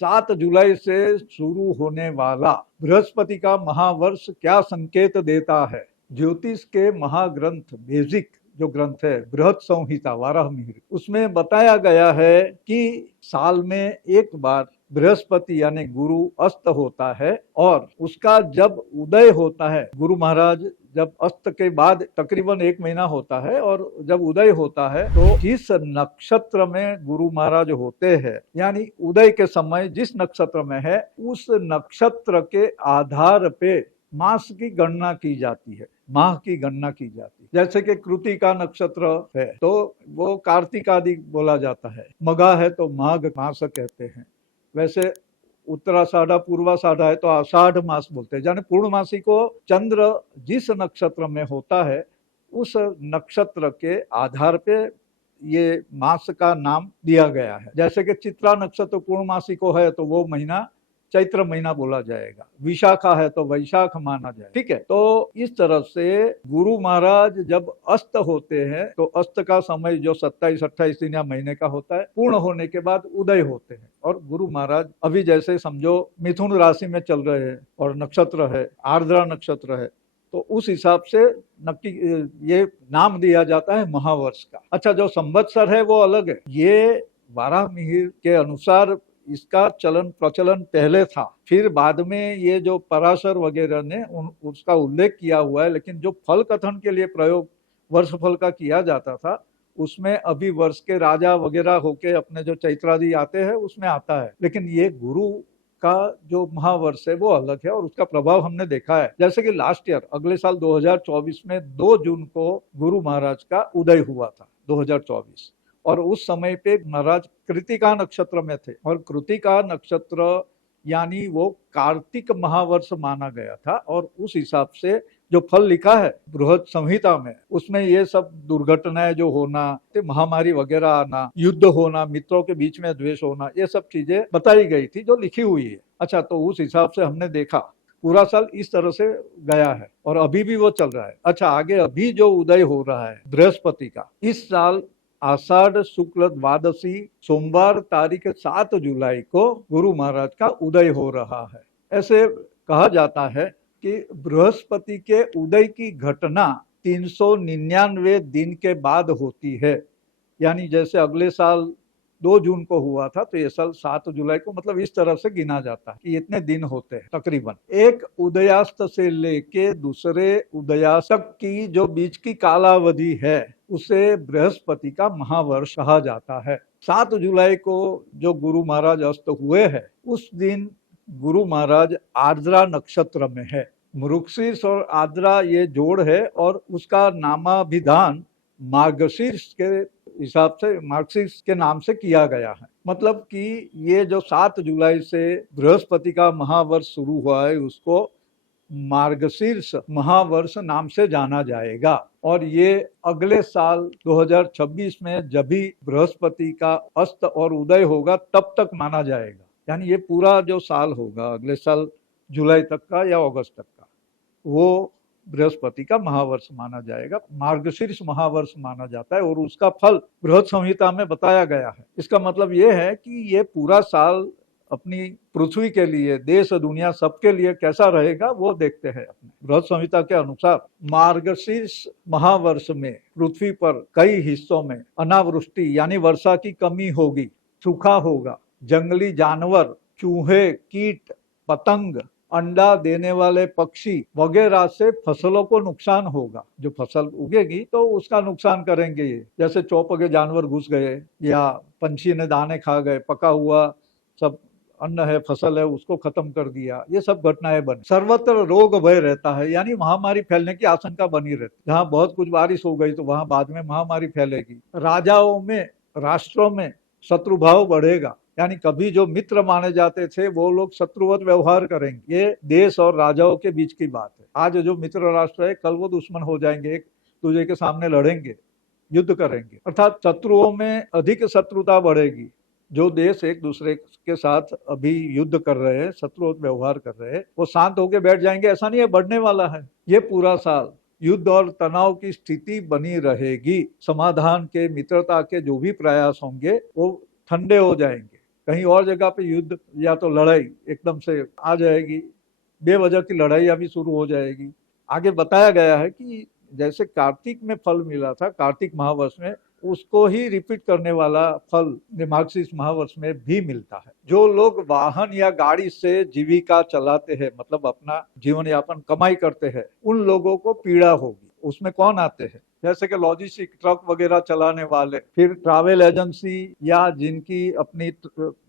7 जुलाई से शुरू होने वाला बृहस्पति का महावर्ष क्या संकेत देता है? ज्योतिष के महाग्रंथ बेसिक जो ग्रंथ है बृहत संहिता वाराहमिहिर, उसमें बताया गया है कि साल में एक बार बृहस्पति यानी गुरु अस्त होता है और उसका जब उदय होता है, गुरु महाराज जब अस्त के बाद तकरीबन 1 महीना होता है और जब उदय होता है तो जिस नक्षत्र में गुरु महाराज होते हैं यानी उदय के समय जिस नक्षत्र में है उस नक्षत्र के आधार पे मास की गणना की जाती है, माह की गणना की जाती है। जैसे कि कृतिका नक्षत्र है तो वो कार्तिक आदि बोला जाता है, मघा है तो माघ मास कहते हैं। वैसे उत्तराषाढ़ा पूर्वाषाढ़ा है तो आषाढ़ मास बोलते हैं। यानी पूर्णमासी को चंद्र जिस नक्षत्र में होता है उस नक्षत्र के आधार पे ये मास का नाम दिया गया है। जैसे कि चित्रा नक्षत्र पूर्णमासी को है तो वो महीना चैत्र महीना बोला जाएगा, विशाखा है तो वैशाख माना जाए। ठीक है, तो इस तरह से गुरु महाराज जब अस्त होते हैं तो अस्त का समय जो 27-28 दिन या महीने का होता है पूर्ण होने के बाद उदय होते हैं। और गुरु महाराज अभी जैसे समझो मिथुन राशि में चल रहे हैं और नक्षत्र है आर्द्रा नक्षत्र है तो उस हिसाब से नक्की ये नाम दिया जाता है महावर्ष का। अच्छा, जो संवत्सर है वो अलग है। ये वाराहमिहिर के अनुसार इसका प्रचलन पहले था, फिर बाद में ये जो पराशर वगैरह ने उसका उल्लेख किया हुआ है, लेकिन जो फल कथन के लिए प्रयोग वर्ष फल का किया जाता था उसमें अभी वर्ष के राजा वगैरह होके अपने जो चैत्रादि आते हैं उसमें आता है। लेकिन ये गुरु का जो महावर्ष है वो अलग है और उसका प्रभाव हमने देखा है। जैसे कि लास्ट ईयर अगले साल 2024 में 2 जून को गुरु महाराज का उदय हुआ था 2024, और उस समय पे महाराज कृतिका नक्षत्र में थे और कृतिका नक्षत्र यानी वो कार्तिक महावर्ष माना गया था। और उस हिसाब से जो फल लिखा है बृहत संहिता में उसमें ये सब दुर्घटनाएं जो होना, महामारी वगैरह आना, युद्ध होना, मित्रों के बीच में द्वेष होना, ये सब चीजें बताई गई थी जो लिखी हुई है। अच्छा, तो उस हिसाब से हमने देखा पूरा साल इस तरह से गया है और अभी भी वो चल रहा है। अच्छा, आगे अभी जो उदय हो रहा है बृहस्पति का, इस साल आषाढ़ शुक्ल द्वादशी सोमवार तारीख 7 जुलाई को गुरु महाराज का उदय हो रहा है। ऐसे कहा जाता है कि बृहस्पति के उदय की घटना 399 दिन के बाद होती है। यानी जैसे अगले साल 2 जून को हुआ था तो ये साल 7 जुलाई को, मतलब इस तरह से गिना जाता है कि इतने दिन होते हैं तकरीबन। एक उदयास्त से लेके दूसरे उदयास्त की जो बीच की कालावधि है उसे बृहस्पति का महावर्ष कहा जाता है। 7 जुलाई को जो गुरु महाराज अस्त हुए हैं उस दिन गुरु महाराज आर्द्रा नक्षत्र में है। मृगशीर्ष और आर्द्रा ये जोड़ है और उसका नामाभिधान मार्गशीर्ष के हिसाब से, मार्गशीर्ष के नाम से किया गया है। मतलब कि ये जो 7 जुलाई से बृहस्पति का महावर्ष शुरू हुआ है उसको मार्गशीर्ष महावर्ष नाम से जाना जाएगा। और ये अगले साल 2026 में जब भी बृहस्पति का अस्त और उदय होगा तब तक माना जाएगा। यानी ये पूरा जो साल होगा अगले साल जुलाई तक का या अगस्त तक का, वो बृहस्पति का महावर्ष माना जाएगा, मार्गशीर्ष महावर्ष माना जाता है और उसका फल बृहत संहिता में बताया गया है। इसका मतलब ये है कि ये पूरा साल अपनी पृथ्वी के लिए, देश दुनिया सबके लिए कैसा रहेगा वो देखते हैं। अपने बृहत संहिता के अनुसार मार्गशीर्ष महावर्ष में पृथ्वी पर कई हिस्सों में अनावृष्टि यानी वर्षा की कमी होगी, सूखा होगा, जंगली जानवर, चूहे, कीट, पतंग, अंडा देने वाले पक्षी वगैरह से फसलों को नुकसान होगा। जो फसल उगेगी तो उसका नुकसान करेंगे ये, जैसे चौपगे जानवर घुस गए या पंछी ने दाने खा गए, पका हुआ सब अन्न है, फसल है, उसको खत्म कर दिया, ये सब घटनाएं बनी। सर्वत्र रोग भय रहता है यानी महामारी फैलने की आशंका बनी रहती। जहाँ बहुत कुछ बारिश हो गई तो वहां बाद में महामारी फैलेगी। राजाओं में, राष्ट्रों में शत्रुभाव बढ़ेगा, यानी कभी जो मित्र माने जाते थे वो लोग शत्रुवत व्यवहार करेंगे। ये देश और राजाओं के बीच की बात है। आज जो मित्र राष्ट्र है कल वो दुश्मन हो जाएंगे, एक दूसरे के सामने लड़ेंगे, युद्ध करेंगे, अर्थात शत्रुओं में अधिक शत्रुता बढ़ेगी। जो देश एक दूसरे के साथ अभी युद्ध कर रहे हैं, शत्रुवत व्यवहार कर रहे हैं, वो शांत होकर बैठ जाएंगे, ऐसा नहीं है, बढ़ने वाला है। ये पूरा साल युद्ध और तनाव की स्थिति बनी रहेगी। समाधान के, मित्रता के जो भी प्रयास होंगे वो ठंडे हो जाएंगे, कहीं और जगह पे युद्ध या तो लड़ाई एकदम से आ जाएगी, बेवजह की लड़ाई अभी शुरू हो जाएगी। आगे बताया गया है कि जैसे कार्तिक में फल मिला था, कार्तिक महावर्ष में, उसको ही रिपीट करने वाला फल मार्गशीर्ष महावर्ष में भी मिलता है। जो लोग वाहन या गाड़ी से जीविका चलाते हैं, मतलब अपना जीवन यापन कमाई करते हैं, उन लोगों को पीड़ा होगी। उसमें कौन आते हैं? जैसे कि लॉजिस्टिक ट्रक वगैरह चलाने वाले, फिर ट्रैवल एजेंसी या जिनकी अपनी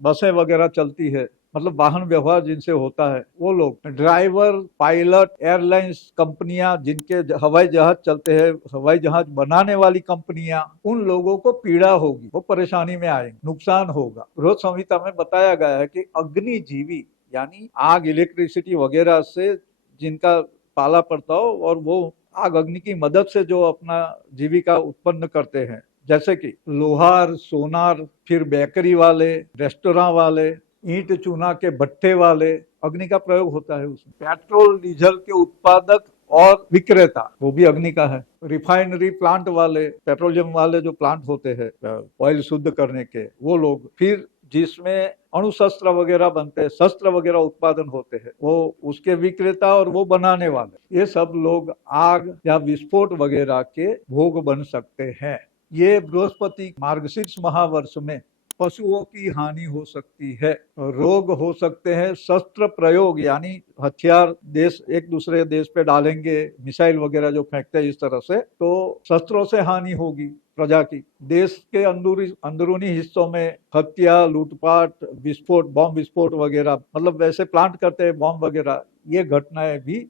बसें वगैरह चलती है, मतलब वाहन व्यवहार जिनसे होता है, वो लोग, ड्राइवर, पायलट, एयरलाइंस कंपनियां जिनके हवाई जहाज चलते हैं, हवाई जहाज बनाने वाली कंपनियां, उन लोगों को पीड़ा होगी, वो परेशानी में आएंगे, नुकसान होगा। बृहद संहिता में बताया गया है कि अग्निजीवी यानी आग, इलेक्ट्रिसिटी वगैरह से जिनका पाला पड़ता हो और वो आग अग्नि की मदद से जो अपना जीविका उत्पन्न करते हैं, जैसे कि लोहार, सोनार, फिर बेकरी वाले, रेस्टोरेंट वाले, ईंट चूना के भट्ठे वाले, अग्नि का प्रयोग होता है उसमें। पेट्रोल डीजल के उत्पादक और विक्रेता, वो भी अग्नि का है। रिफाइनरी प्लांट वाले, पेट्रोलियम वाले जो प्लांट होते हैं ऑयल शुद्ध करने के, वो लोग, फिर जिसमें अणुशस्त्र वगैरह बनते हैं, शस्त्र वगैरह उत्पादन होते हैं, वो उसके विक्रेता और वो बनाने वाले, ये सब लोग आग या विस्फोट वगैरह के भोग बन सकते हैं। ये बृहस्पति मार्गशीर्ष महावर्ष में पशुओं की हानि हो सकती है, रोग हो सकते हैं, शस्त्र प्रयोग यानी हथियार देश एक दूसरे देश पे डालेंगे, मिसाइल वगैरह जो फेंकते हैं इस तरह से, तो शस्त्रों से हानि होगी प्रजा की। देश के अंदरूनी हिस्सों में हत्या, लूटपाट, विस्फोट, बॉम्ब विस्फोट वगैरह, मतलब वैसे प्लांट करते हैं बॉम्ब वगैरह, ये घटनाएं भी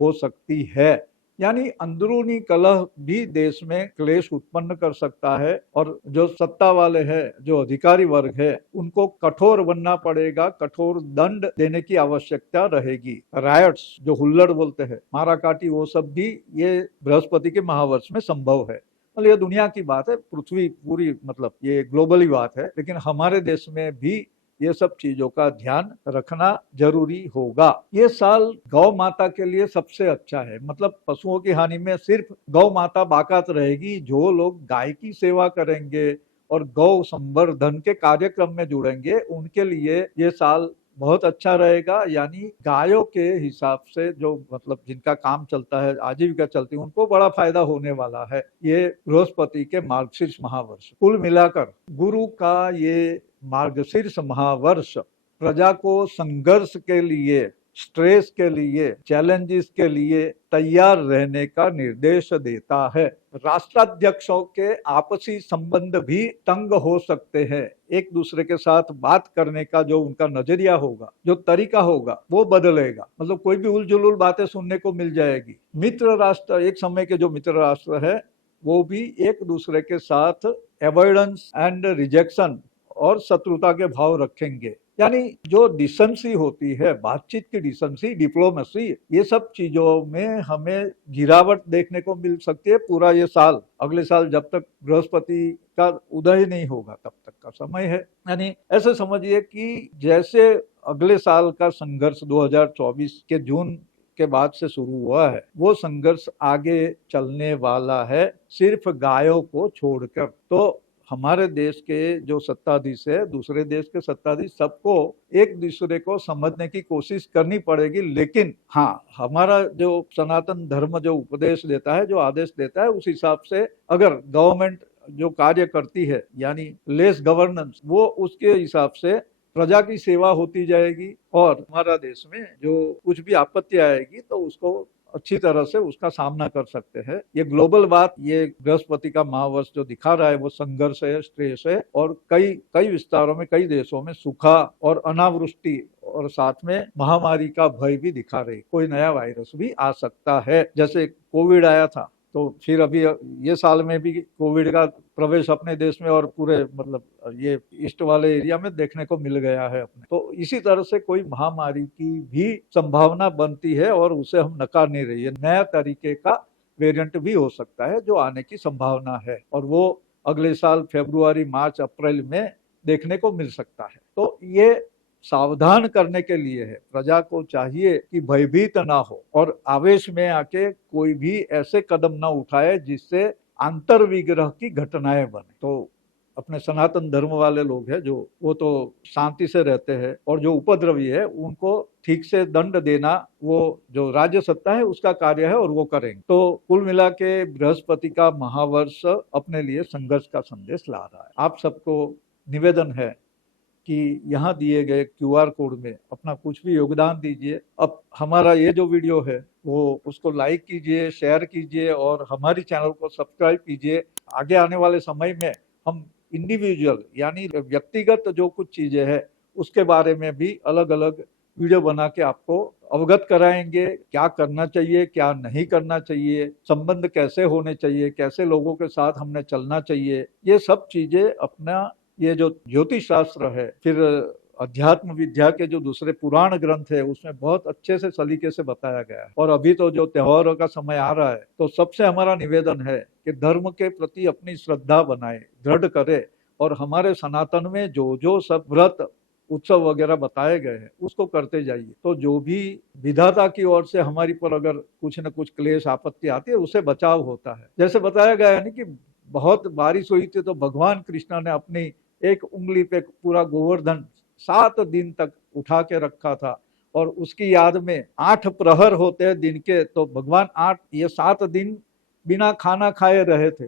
हो सकती है। यानी अंदरूनी कलह भी देश में क्लेश उत्पन्न कर सकता है, और जो सत्ता वाले हैं, जो अधिकारी वर्ग है, उनको कठोर बनना पड़ेगा, कठोर दंड देने की आवश्यकता रहेगी। रायट्स जो हुल्लड़ बोलते हैं, माराकाटी, वो सब भी ये बृहस्पति के महावर्ष में संभव है। मतलब ये दुनिया की बात है, पृथ्वी पूरी, मतलब ये ग्लोबली बात है, लेकिन हमारे देश में भी ये सब चीजों का ध्यान रखना जरूरी होगा। ये साल गौ माता के लिए सबसे अच्छा है, मतलब पशुओं की हानि में सिर्फ गौ माता बाकात रहेगी। जो लोग गाय की सेवा करेंगे और गौ संवर्धन के कार्यक्रम में जुड़ेंगे, उनके लिए ये साल बहुत अच्छा रहेगा। यानी गायों के हिसाब से जो, मतलब जिनका काम चलता है, आजीविका चलती है, उनको बड़ा फायदा होने वाला है ये बृहस्पति के मार्गशीर्ष महावर्ष। कुल मिलाकर गुरु का ये मार्गशीर्ष महावर्ष प्रजा को संघर्ष के लिए, स्ट्रेस के लिए, चैलेंजेस के लिए तैयार रहने का निर्देश देता है। राष्ट्राध्यक्षों के आपसी संबंध भी तंग हो सकते हैं। एक दूसरे के साथ बात करने का जो उनका नजरिया होगा, जो तरीका होगा, वो बदलेगा। मतलब कोई भी उलझुल बातें सुनने को मिल जाएगी। मित्र राष्ट्र, एक समय के जो मित्र राष्ट्र है, वो भी एक दूसरे के साथ अवॉइडेंस एंड रिजेक्शन और शत्रुता के भाव रखेंगे। यानी जो डिसेंसी होती है, बातचीत की डिसेंसी, डिप्लोमेसी, ये सब चीजों में हमें गिरावट देखने को मिल सकती है पूरा ये साल। अगले साल जब तक बृहस्पति का उदय नहीं होगा तब तक का समय है। यानी ऐसे समझिए कि जैसे अगले साल का संघर्ष 2024 के जून के बाद से शुरू हुआ है, वो संघर्ष आगे चलने वाला है, सिर्फ गायों को छोड़कर। तो हमारे देश के जो सत्ताधीश है, दूसरे देश के सत्ताधीश, सबको एक दूसरे को समझने की कोशिश करनी पड़ेगी। लेकिन हाँ, हमारा जो सनातन धर्म जो उपदेश देता है, जो आदेश देता है, उस हिसाब से अगर गवर्नमेंट जो कार्य करती है, यानी लेस गवर्नेंस, वो उसके हिसाब से प्रजा की सेवा होती जाएगी, और हमारा देश में जो कुछ भी आपत्ति आएगी तो उसको अच्छी तरह से उसका सामना कर सकते हैं। ये ग्लोबल बात, ये बृहस्पति का महावर्ष जो दिखा रहा है, वो संघर्ष है, स्ट्रेस है, और कई विस्तारों में, कई देशों में सूखा और अनावृष्टि और साथ में महामारी का भय भी दिखा रही। कोई नया वायरस भी आ सकता है, जैसे कोविड आया था, तो फिर अभी ये साल में भी कोविड का प्रवेश अपने देश में और पूरे, मतलब ये ईस्ट वाले एरिया में देखने को मिल गया है अपने। तो इसी तरह से कोई महामारी की भी संभावना बनती है, और उसे हम नकार नहीं रही है। नया तरीके का वेरिएंट भी हो सकता है जो आने की संभावना है, और वो अगले साल फरवरी, मार्च, अप्रैल में देखने को मिल सकता है। तो ये सावधान करने के लिए है। प्रजा को चाहिए कि भयभीत ना हो और आवेश में आके कोई भी ऐसे कदम ना उठाए जिससे अंतर्विग्रह की घटनाएं बने। तो अपने सनातन धर्म वाले लोग हैं जो, वो तो शांति से रहते हैं, और जो उपद्रवी है उनको ठीक से दंड देना वो जो राज्य सत्ता है उसका कार्य है और वो करेंगे। तो कुल मिला के बृहस्पति का महावर्ष अपने लिए संघर्ष का संदेश ला रहा है। आप सबको निवेदन है कि यहाँ दिए गए क्यूआर कोड में अपना कुछ भी योगदान दीजिए। अब हमारा ये जो वीडियो है वो उसको लाइक कीजिए, शेयर कीजिए और हमारी चैनल को सब्सक्राइब कीजिए। आगे आने वाले समय में हम इंडिविजुअल यानी व्यक्तिगत जो कुछ चीजें हैं उसके बारे में भी अलग अलग वीडियो बना के आपको अवगत कराएंगे, क्या करना चाहिए, क्या नहीं करना चाहिए, संबंध कैसे होने चाहिए, कैसे लोगों के साथ हमने चलना चाहिए। ये सब चीजें अपना ये जो ज्योतिष शास्त्र है, फिर अध्यात्म विद्या के जो दूसरे पुराण ग्रंथ है उसमें बहुत अच्छे से सलीके से बताया गया है। और अभी तो जो त्योहारों का समय आ रहा है, तो सबसे हमारा निवेदन है कि धर्म के प्रति अपनी श्रद्धा बनाए, दृढ़ करे, और हमारे सनातन में जो जो सब व्रत उत्सव वगैरह बताए गए हैं उसको करते जाइए। तो जो भी विधाता की ओर से हमारी पर अगर कुछ न कुछ क्लेश आपत्ति आती है उससे बचाव होता है। जैसे बताया गया है ना कि बहुत बारिश हुई थी तो भगवान कृष्ण ने अपनी एक उंगली पे पूरा गोवर्धन 7 दिन तक उठा के रखा था, और उसकी याद में 8 प्रहर होते हैं दिन के, तो भगवान 7 दिन बिना खाना खाए रहे थे।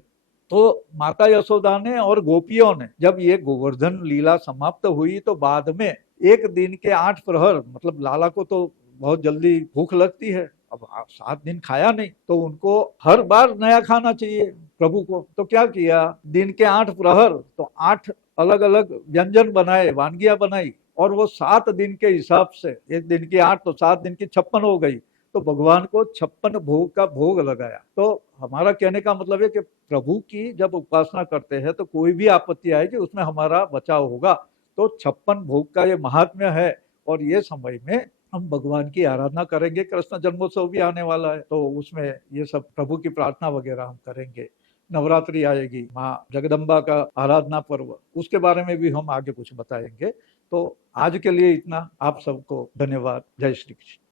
तो माता यशोदा ने और गोपियों ने जब ये गोवर्धन लीला समाप्त हुई तो बाद में एक दिन के 8 प्रहर, मतलब लाला को तो बहुत जल्दी भूख लगती है, अब 7 दिन खाया नहीं तो उनको हर बार नया खाना चाहिए प्रभु को। तो क्या किया, दिन के 8 प्रहर तो 8 अलग अलग व्यंजन बनाए, वानगियां बनाई, और वो 7 दिन के हिसाब से, एक दिन की 8 तो 7 दिन की 56 हो गई, तो भगवान को 56 भोग का भोग लगाया। तो हमारा कहने का मतलब है कि प्रभु की जब उपासना करते हैं तो कोई भी आपत्ति आएगी उसमें हमारा बचाव होगा। तो 56 भोग का ये महात्म्य है, और ये समय में हम भगवान की आराधना करेंगे। कृष्ण जन्मोत्सव भी आने वाला है तो उसमें ये सब प्रभु की प्रार्थना वगैरह हम करेंगे। नवरात्रि आएगी, माँ जगदम्बा का आराधना पर्व, उसके बारे में भी हम आगे कुछ बताएंगे। तो आज के लिए इतना। आप सबको धन्यवाद। जय श्री कृष्ण।